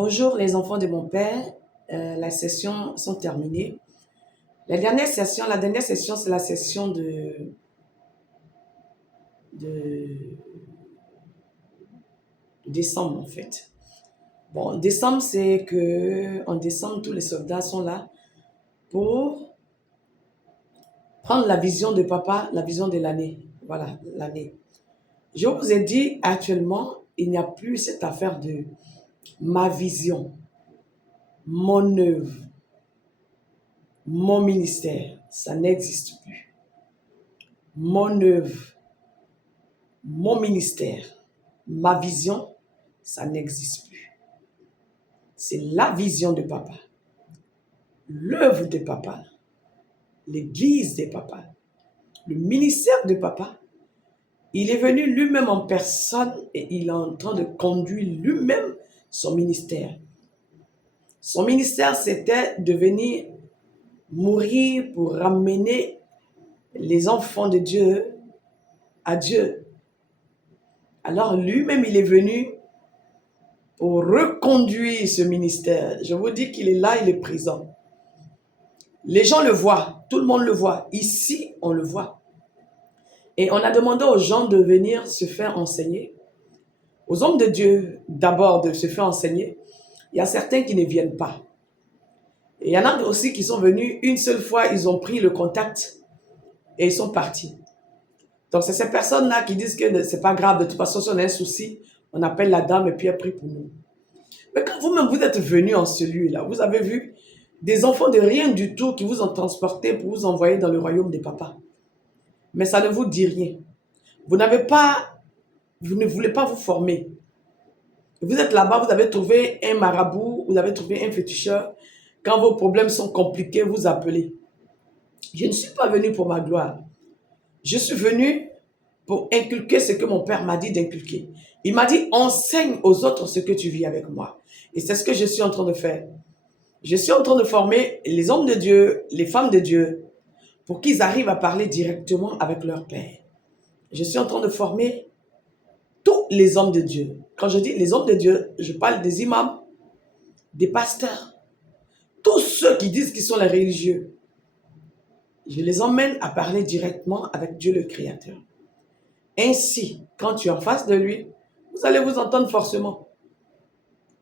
Bonjour les enfants de mon père. Les sessions sont terminées. La dernière session, c'est la session de décembre en fait. Bon, décembre, c'est que en décembre, tous les soldats sont là pour prendre la vision de papa, la vision de l'année. Voilà, l'année. Je vous ai dit actuellement, il n'y a plus cette affaire de ma vision, mon œuvre, mon ministère. Ça n'existe plus. Mon œuvre, mon ministère, ma vision, ça n'existe plus. C'est la vision de papa, l'œuvre de papa, l'église de papa, le ministère de papa. Il est venu lui-même en personne et il est en train de conduire lui-même son ministère. Son ministère, c'était de venir mourir pour ramener les enfants de Dieu à Dieu. Alors lui-même, il est venu pour reconduire ce ministère. Je vous dis qu'il est là, il est présent. Les gens le voient, tout le monde le voit. Ici, on le voit. Et on a demandé aux gens de venir se faire enseigner. Aux hommes de Dieu, d'abord, de se faire enseigner. Il y a certains qui ne viennent pas. Et il y en a aussi qui sont venus une seule fois, ils ont pris le contact et ils sont partis. Donc, c'est ces personnes-là qui disent que c'est pas grave, de toute façon, si on a un souci, on appelle la dame et puis elle prie pour nous. Mais quand vous-même, vous êtes venu en celui-là, vous avez vu des enfants de rien du tout qui vous ont transporté pour vous envoyer dans le royaume des papas. Mais ça ne vous dit rien. Vous ne voulez pas vous former. Vous êtes là-bas, vous avez trouvé un marabout, vous avez trouvé un féticheur. Quand vos problèmes sont compliqués, vous appelez. Je ne suis pas venu pour ma gloire. Je suis venu pour inculquer ce que mon père m'a dit d'inculquer. Il m'a dit, enseigne aux autres ce que tu vis avec moi. Et c'est ce que je suis en train de faire. Je suis en train de former les hommes de Dieu, les femmes de Dieu, pour qu'ils arrivent à parler directement avec leur Père. Je suis en train de former tous les hommes de Dieu. Quand je dis les hommes de Dieu, je parle des imams, des pasteurs, tous ceux qui disent qu'ils sont les religieux. Je les emmène à parler directement avec Dieu le Créateur. Ainsi, quand tu es en face de lui, vous allez vous entendre forcément.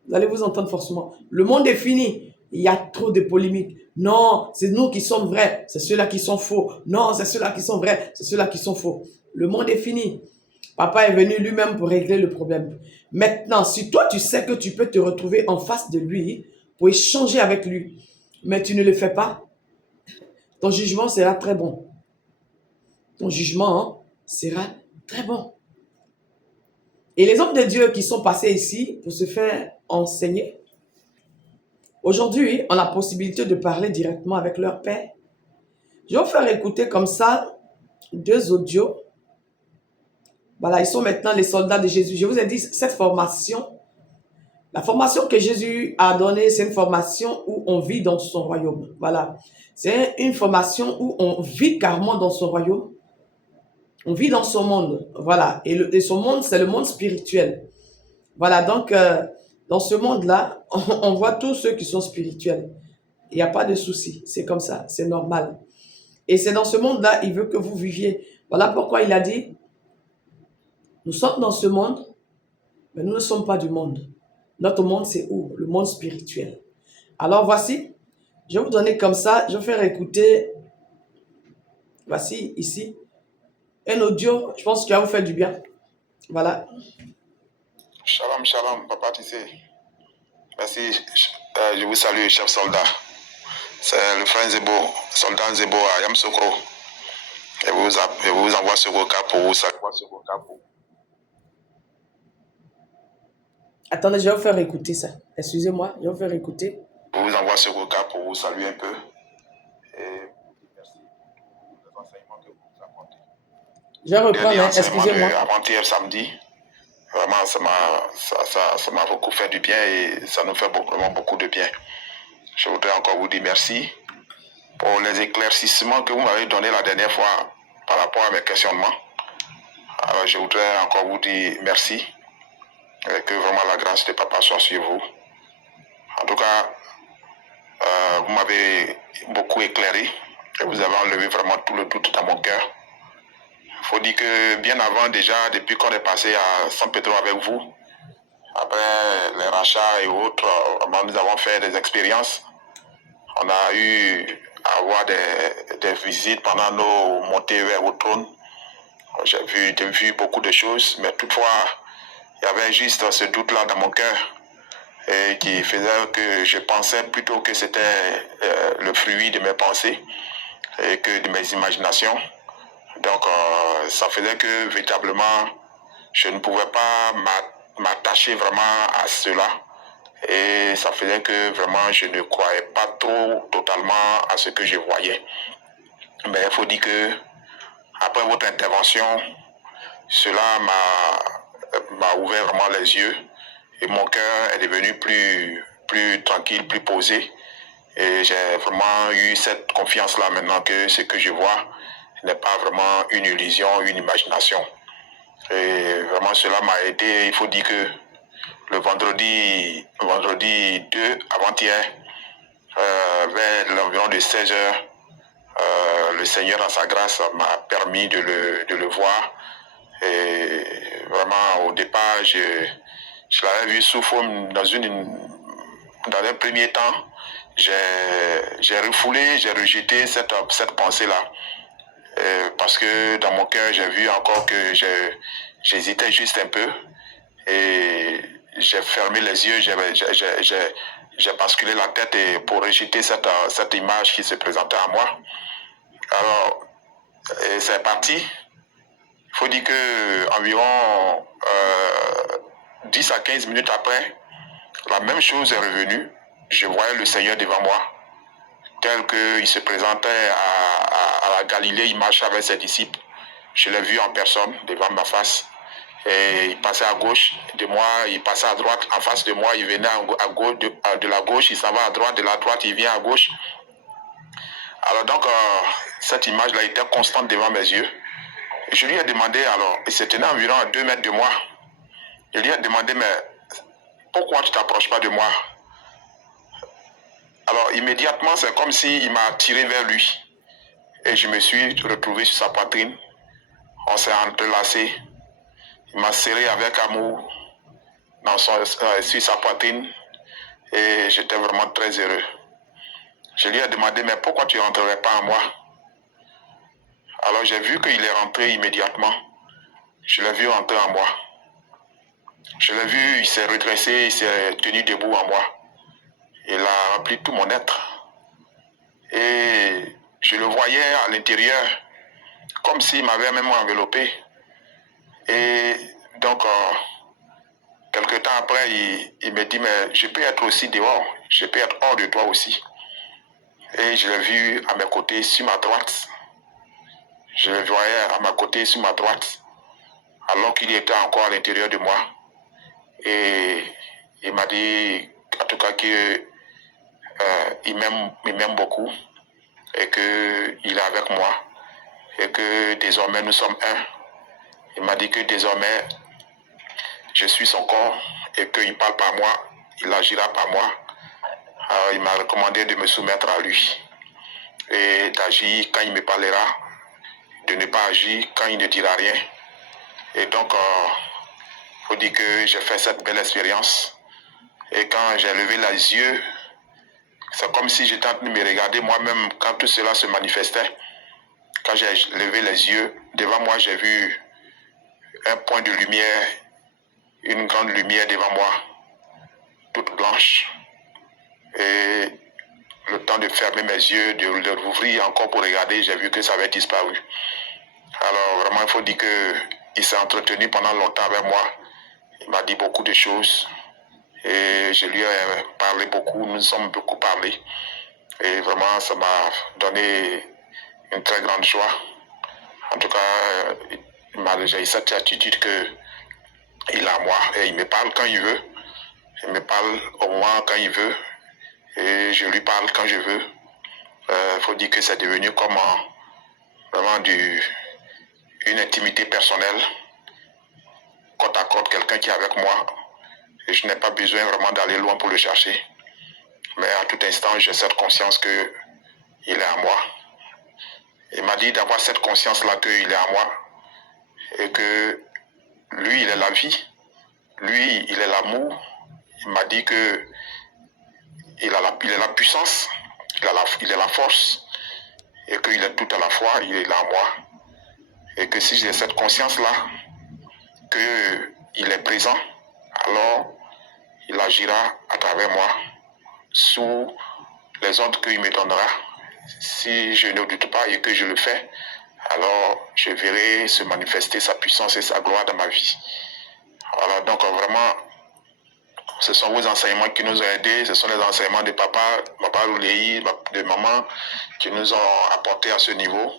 Vous allez vous entendre forcément. Le monde est fini. Il y a trop de polémiques. Non, c'est nous qui sommes vrais. C'est ceux-là qui sont faux. Non, c'est ceux-là qui sont vrais. C'est ceux-là qui sont faux. Le monde est fini. Papa est venu lui-même pour régler le problème. Maintenant, si toi, tu sais que tu peux te retrouver en face de lui pour échanger avec lui, mais tu ne le fais pas, ton jugement sera très bon. Ton jugement sera très bon. Et les hommes de Dieu qui sont passés ici pour se faire enseigner, aujourd'hui, ont la possibilité de parler directement avec leur Père. Je vais vous faire écouter comme ça 2 audios. Voilà, ils sont maintenant les soldats de Jésus. Je vous ai dit, cette formation, la formation que Jésus a donnée, c'est une formation où on vit dans son royaume. Voilà, c'est une formation où on vit carrément dans son royaume. On vit dans son monde. Voilà, et son monde, c'est le monde spirituel. Voilà, donc, dans ce monde-là, on voit tous ceux qui sont spirituels. Il n'y a pas de souci, c'est comme ça, c'est normal. Et c'est dans ce monde-là, il veut que vous viviez. Voilà pourquoi il a dit, nous sommes dans ce monde, mais nous ne sommes pas du monde. Notre monde, c'est où? Le monde spirituel. Alors voici, je vais vous donner comme ça, je vais faire écouter, voici ici, un audio, je pense qu'il va vous faire du bien. Voilà. Shalom, shalom, papa, tu sais. Merci, je vous salue, chef soldat. C'est le frère Zebo, soldat Zebo à Yamsoko. Je vous envoie ce regard pour vous saluer. Attendez, je vais vous faire écouter ça. Excusez-moi, je vais vous faire écouter. Je vous envoie ce regard pour vous saluer un peu. Et merci pour les enseignements que vous apportez. Je vais reprendre, excusez-moi. Avant-hier samedi, vraiment, ça m'a beaucoup fait du bien et ça nous fait vraiment beaucoup de bien. Je voudrais encore vous dire merci pour les éclaircissements que vous m'avez donnés la dernière fois par rapport à mes questionnements. Alors, je voudrais encore vous dire merci et que vraiment la grâce de Papa soit sur vous. En tout cas, vous m'avez beaucoup éclairé et vous avez enlevé vraiment tout le doute dans mon cœur. Il faut dire que bien avant déjà, depuis qu'on est passé à San Pedro avec vous, après les rachats et autres, nous avons fait des expériences. On a eu à avoir des visites pendant nos montées vers le trône. J'ai vu beaucoup de choses, mais toutefois, il y avait juste ce doute-là dans mon cœur et qui faisait que je pensais plutôt que c'était le fruit de mes pensées et que de mes imaginations. Donc, ça faisait que véritablement, je ne pouvais pas m'attacher vraiment à cela. Et ça faisait que vraiment, je ne croyais pas trop totalement à ce que je voyais. Mais il faut dire que, après votre intervention, cela m'a ouvert vraiment les yeux et mon cœur est devenu plus tranquille, plus posé. Et j'ai vraiment eu cette confiance-là maintenant que ce que je vois n'est pas vraiment une illusion, une imagination. Et vraiment cela m'a aidé. Il faut dire que le vendredi 2, avant-hier, vers l'environ de 16 heures, le Seigneur, dans sa grâce, m'a permis de le voir. Et vraiment, au départ, je l'avais vu sous forme dans un premier temps. J'ai refoulé, j'ai rejeté cette pensée-là. Parce que dans mon cœur, j'ai vu encore que j'hésitais juste un peu. Et j'ai fermé les yeux, j'ai basculé la tête pour rejeter cette image qui se présentait à moi. Alors, c'est parti. Il faut dire que environ 10 à 15 minutes après, la même chose est revenue. Je voyais le Seigneur devant moi, tel qu'il se présentait à la Galilée, il marchait avec ses disciples. Je l'ai vu en personne devant ma face. Et il passait à gauche de moi, il passait à droite. En face de moi, il venait à gauche, de la gauche, il s'en va à droite, de la droite, il vient à gauche. Alors donc, cette image-là était constante devant mes yeux. Et je lui ai demandé, alors, il se tenait environ à 2 mètres de moi. Je lui ai demandé, mais pourquoi tu ne t'approches pas de moi? Alors, immédiatement, c'est comme s'il m'a tiré vers lui. Et je me suis retrouvé sur sa poitrine. On s'est entrelacés. Il m'a serré avec amour sur sa poitrine. Et j'étais vraiment très heureux. Je lui ai demandé, mais pourquoi tu ne rentrerais pas en moi? Alors j'ai vu qu'il est rentré immédiatement. Je l'ai vu rentrer en moi. Je l'ai vu, il s'est redressé, il s'est tenu debout en moi. Il a rempli tout mon être. Et je le voyais à l'intérieur, comme s'il m'avait même enveloppé. Et donc, quelque temps après, il me dit, mais je peux être aussi dehors, je peux être hors de toi aussi. Et je l'ai vu à mes côtés, sur ma droite. Je le voyais à ma côté, sur ma droite, alors qu'il était encore à l'intérieur de moi. Et il m'a dit, en tout cas, qu'il m'aime beaucoup et qu'il est avec moi et que désormais nous sommes un. Il m'a dit que désormais je suis son corps et qu'il parle par moi, il agira par moi. Alors, il m'a recommandé de me soumettre à lui et d'agir quand il me parlera, de ne pas agir quand il ne dira rien. Et donc, il faut dire que j'ai fait cette belle expérience. Et quand j'ai levé les yeux, c'est comme si j'étais en train de me regarder moi-même quand tout cela se manifestait. Quand j'ai levé les yeux, devant moi, j'ai vu un point de lumière, une grande lumière devant moi, toute blanche. Et le temps de fermer mes yeux, de les rouvrir encore pour regarder, j'ai vu que ça avait disparu. Alors vraiment, il faut dire qu'il s'est entretenu pendant longtemps avec moi. Il m'a dit beaucoup de choses. Et je lui ai parlé beaucoup, nous nous sommes beaucoup parlé. Et vraiment, ça m'a donné une très grande joie. En tout cas, j'ai eu cette attitude qu'il a à moi. Et il me parle quand il veut. Il me parle au moins quand il veut. Et je lui parle quand je veux. Il faut dire que c'est devenu comme vraiment une intimité personnelle. Côte à côte, quelqu'un qui est avec moi. Et je n'ai pas besoin vraiment d'aller loin pour le chercher. Mais à tout instant, j'ai cette conscience qu'il est à moi. Il m'a dit d'avoir cette conscience-là qu'il est à moi et que lui, il est la vie. Lui, il est l'amour. Il m'a dit que il est la puissance, il est la force et qu'il est tout à la fois, il est là à moi. Et que si j'ai cette conscience-là, qu'il est présent, alors il agira à travers moi sous les ordres qu'il me donnera. Si je ne doute pas et que je le fais, alors je verrai se manifester sa puissance et sa gloire dans ma vie. Voilà, donc vraiment, ce sont vos enseignements qui nous ont aidés, ce sont les enseignements de papa Loulei, de maman, qui nous ont apporté à ce niveau.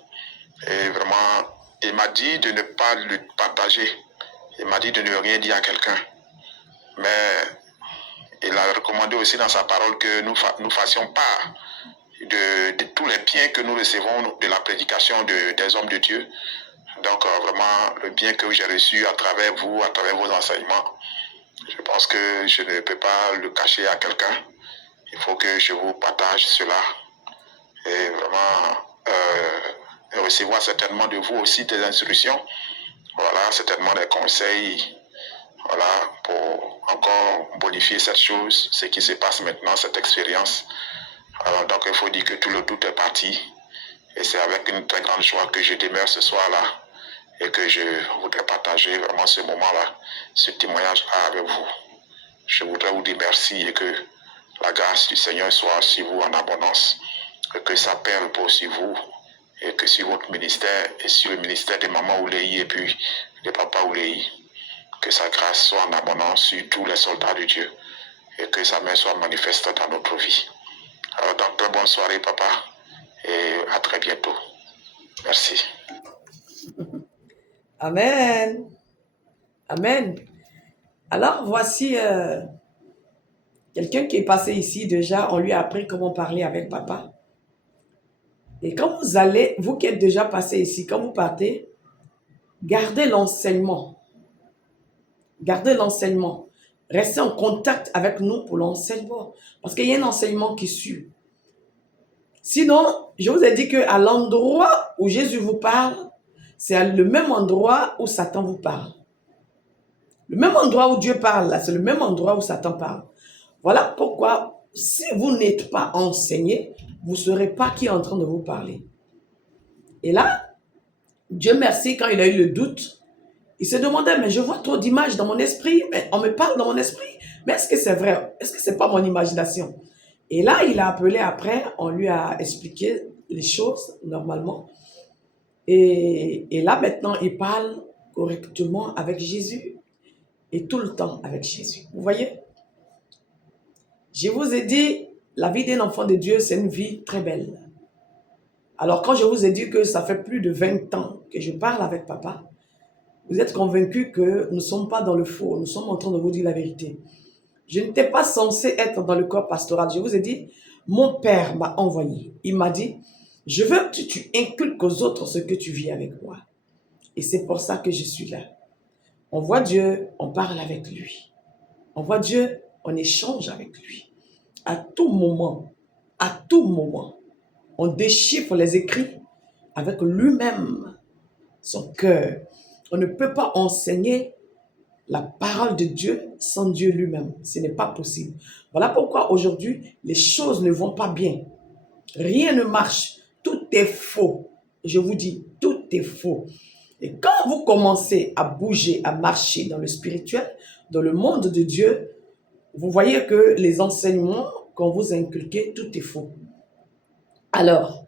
Et vraiment, il m'a dit de ne pas le partager. Il m'a dit de ne rien dire à quelqu'un. Mais il a recommandé aussi dans sa parole que nous fassions part de tous les biens que nous recevons de la prédication des hommes de Dieu. Donc vraiment, le bien que j'ai reçu à travers vous, à travers vos enseignements, je pense que je ne peux pas le cacher à quelqu'un. Il faut que je vous partage cela. Et vraiment, recevoir certainement de vous aussi des instructions. Voilà, certainement des conseils. Voilà, pour encore bonifier cette chose, ce qui se passe maintenant, cette expérience. Alors, donc, il faut dire que tout le doute est parti. Et c'est avec une très grande joie que je demeure ce soir-là et que je voudrais partager vraiment ce moment-là, ce témoignage-là avec vous. Je voudrais vous dire merci et que la grâce du Seigneur soit sur vous en abondance, et que sa paix repose sur vous, et que sur votre ministère et sur le ministère de Maman Loulei et puis de Papa Loulei, que sa grâce soit en abondance sur tous les soldats de Dieu et que sa main soit manifeste dans notre vie. Alors, donc, très bonne soirée, papa, et à très bientôt. Merci. Amen. Amen. Alors, voici quelqu'un qui est passé ici déjà. On lui a appris comment parler avec papa. Et quand vous allez, vous qui êtes déjà passé ici, quand vous partez, gardez l'enseignement. Gardez l'enseignement. Restez en contact avec nous pour l'enseignement. Parce qu'il y a un enseignement qui suit. Sinon, je vous ai dit qu'à l'endroit où Jésus vous parle, c'est le même endroit où Satan vous parle. Le même endroit où Dieu parle, là, c'est le même endroit où Satan parle. Voilà pourquoi, si vous n'êtes pas enseigné, vous ne saurez pas qui est en train de vous parler. Et là, Dieu merci, quand il a eu le doute, il se demandait, mais je vois trop d'images dans mon esprit, mais on me parle dans mon esprit, mais est-ce que c'est vrai? Est-ce que c'est pas mon imagination? Et là, il a appelé après, on lui a expliqué les choses normalement. Et là, maintenant, il parle correctement avec Jésus et tout le temps avec Jésus. Vous voyez? Je vous ai dit, la vie d'un enfant de Dieu, c'est une vie très belle. Alors, quand je vous ai dit que ça fait plus de 20 ans que je parle avec papa, vous êtes convaincus que nous ne sommes pas dans le faux, nous sommes en train de vous dire la vérité. Je n'étais pas censé être dans le corps pastoral. Je vous ai dit, mon père m'a envoyé. Il m'a dit, je veux que tu inculques aux autres ce que tu vis avec moi. Et c'est pour ça que je suis là. On voit Dieu, on parle avec lui. On voit Dieu, on échange avec lui. À tout moment, on déchiffre les écrits avec lui-même, son cœur. On ne peut pas enseigner la parole de Dieu sans Dieu lui-même. Ce n'est pas possible. Voilà pourquoi aujourd'hui, les choses ne vont pas bien. Rien ne marche. Tout est faux. Je vous dis, tout est faux. Et quand vous commencez à bouger, à marcher dans le spirituel, dans le monde de Dieu, vous voyez que les enseignements qu'on vous inculquait, tout est faux. Alors,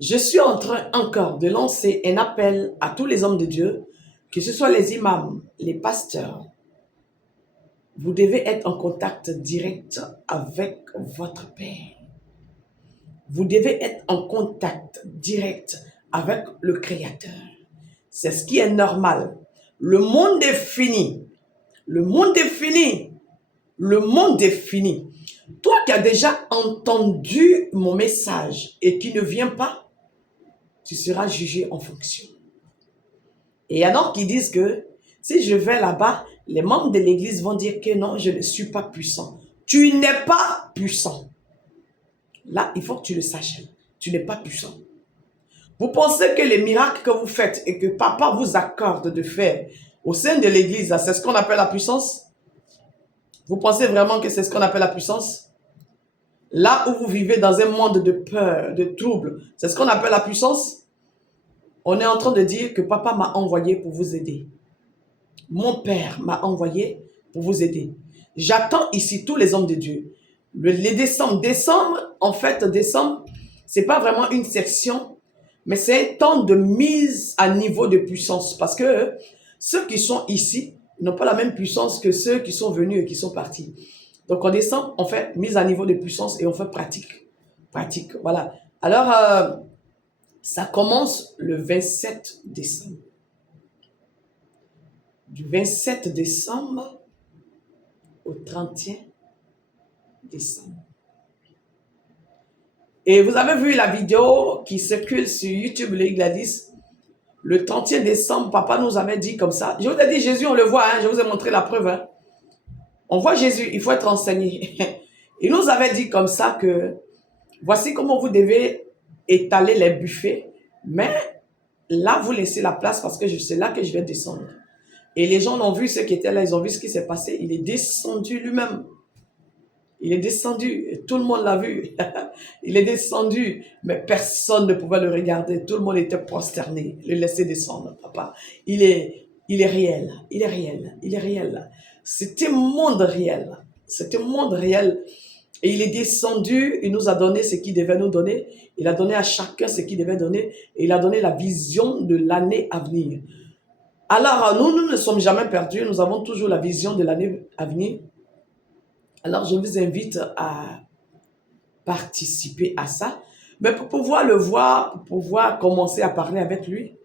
je suis en train encore de lancer un appel à tous les hommes de Dieu, que ce soit les imams, les pasteurs. Vous devez être en contact direct avec votre Père. Vous devez être en contact direct avec le Créateur. C'est ce qui est normal. Le monde est fini. Le monde est fini. Le monde est fini. Toi qui as déjà entendu mon message et qui ne viens pas, tu seras jugé en fonction. Et il y en a qui disent que si je vais là-bas, les membres de l'église vont dire que non, je ne suis pas puissant. Tu n'es pas puissant. Là, il faut que tu le saches. Tu n'es pas puissant. Vous pensez que les miracles que vous faites et que papa vous accorde de faire au sein de l'église, c'est ce qu'on appelle la puissance? Vous pensez vraiment que c'est ce qu'on appelle la puissance? Là où vous vivez dans un monde de peur, de trouble, c'est ce qu'on appelle la puissance? On est en train de dire que papa m'a envoyé pour vous aider. Mon père m'a envoyé pour vous aider. J'attends ici tous les hommes de Dieu. Les décembre, en fait, décembre, c'est pas vraiment une section, mais c'est un temps de mise à niveau de puissance. Parce que ceux qui sont ici n'ont pas la même puissance que ceux qui sont venus et qui sont partis. Donc en décembre, on fait mise à niveau de puissance et on fait pratique. Pratique, voilà. Alors, ça commence le 27 décembre. Du 27 décembre au 31 décembre. Et vous avez vu la vidéo qui circule sur YouTube, les Gladys. Le 31 décembre, papa nous avait dit comme ça. Je vous ai dit, Jésus, on le voit, hein, je vous ai montré la preuve. Hein. On voit Jésus, il faut être enseigné. Il nous avait dit comme ça que voici comment vous devez étaler les buffets. Mais là, vous laissez la place parce que c'est là que je vais descendre. Et les gens ont vu ce qui était là, ils ont vu ce qui s'est passé. Il est descendu lui-même. Il est descendu, et tout le monde l'a vu. Il est descendu, mais personne ne pouvait le regarder. Tout le monde était prosterné, le laisser descendre, papa. Il est réel, il est réel, il est réel. C'est un monde réel, c'est un monde réel. Et il est descendu, il nous a donné ce qu'il devait nous donner. Il a donné à chacun ce qu'il devait donner. Et il a donné la vision de l'année à venir. Alors, nous ne sommes jamais perdus, nous avons toujours la vision de l'année à venir. Alors, je vous invite à participer à ça. Mais pour pouvoir le voir, pour pouvoir commencer à parler avec lui,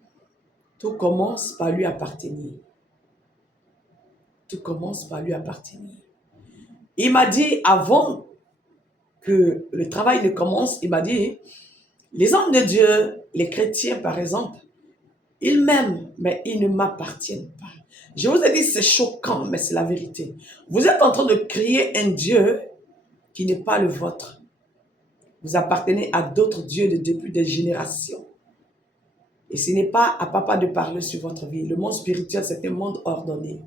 tout commence par lui appartenir. Tout commence par lui appartenir. Il m'a dit, avant que le travail ne commence, il m'a dit, les hommes de Dieu, les chrétiens par exemple, ils m'aiment, mais ils ne m'appartiennent pas. Je vous ai dit, c'est choquant, mais c'est la vérité. Vous êtes en train de crier un Dieu qui n'est pas le vôtre. Vous appartenez à d'autres dieux depuis des générations. Et ce n'est pas à papa de parler sur votre vie. Le monde spirituel, c'est un monde ordonné.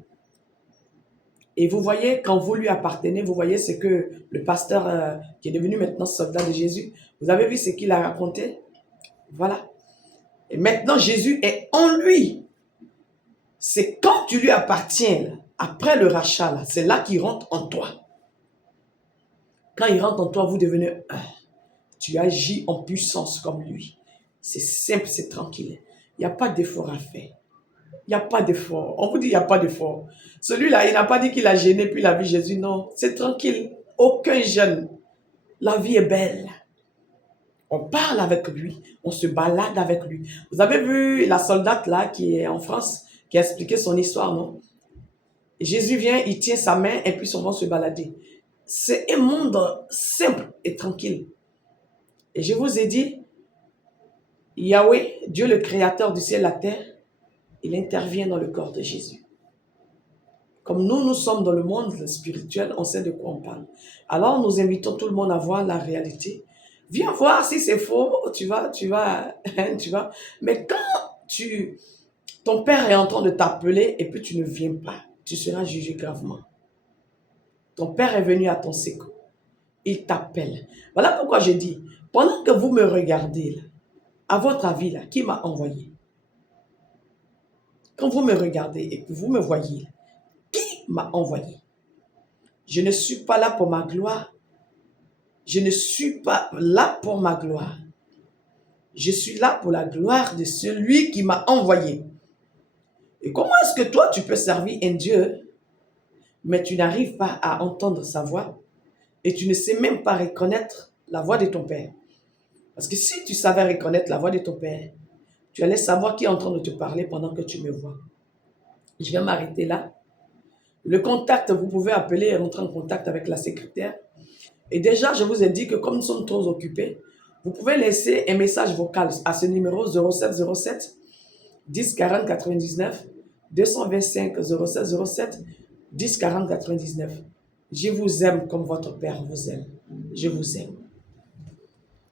Et vous voyez, quand vous lui appartenez, vous voyez ce que le pasteur qui est devenu maintenant soldat de Jésus, vous avez vu ce qu'il a raconté? Voilà. Et maintenant, Jésus est en lui. C'est quand tu lui appartiens, après le rachat, c'est là qu'il rentre en toi. Quand il rentre en toi, vous devenez un. Tu agis en puissance comme lui. C'est simple, c'est tranquille. Il n'y a pas d'effort à faire. Il n'y a pas d'effort. On vous dit il n'y a pas d'effort. Celui-là, il n'a pas dit qu'il a gêné puis il a vu Jésus. Non, c'est tranquille. Aucun jeune. La vie est belle. On parle avec lui. On se balade avec lui. Vous avez vu la soldate là qui est en France, qui a expliqué son histoire, non? Et Jésus vient, il tient sa main et puis on va se balader. C'est un monde simple et tranquille. Et je vous ai dit, Yahweh, Dieu le créateur du ciel et de la terre, il intervient dans le corps de Jésus. Comme nous sommes dans le monde spirituel, on sait de quoi on parle. Alors nous invitons tout le monde à voir la réalité. Viens voir si c'est faux, tu vas. Mais quand ton père est en train de t'appeler et puis tu ne viens pas, tu seras jugé gravement. Ton père est venu à ton secours. Il t'appelle. Voilà pourquoi je dis, pendant que vous me regardez, là, à votre avis, là, qui m'a envoyé? Quand vous me regardez et que vous me voyez, qui m'a envoyé? Je ne suis pas là pour ma gloire. Je ne suis pas là pour ma gloire. Je suis là pour la gloire de celui qui m'a envoyé. Et comment est-ce que toi, tu peux servir un Dieu, mais tu n'arrives pas à entendre sa voix et tu ne sais même pas reconnaître la voix de ton Père? Parce que si tu savais reconnaître la voix de ton Père, tu allais savoir qui est en train de te parler pendant que tu me vois. Je vais m'arrêter là. Le contact, vous pouvez appeler et rentrer en contact avec la secrétaire. Et déjà, je vous ai dit que comme nous sommes trop occupés, vous pouvez laisser un message vocal à ce numéro 0707 10 40 99 225 0707 10 40 99. Je vous aime comme votre Père vous aime. Je vous aime.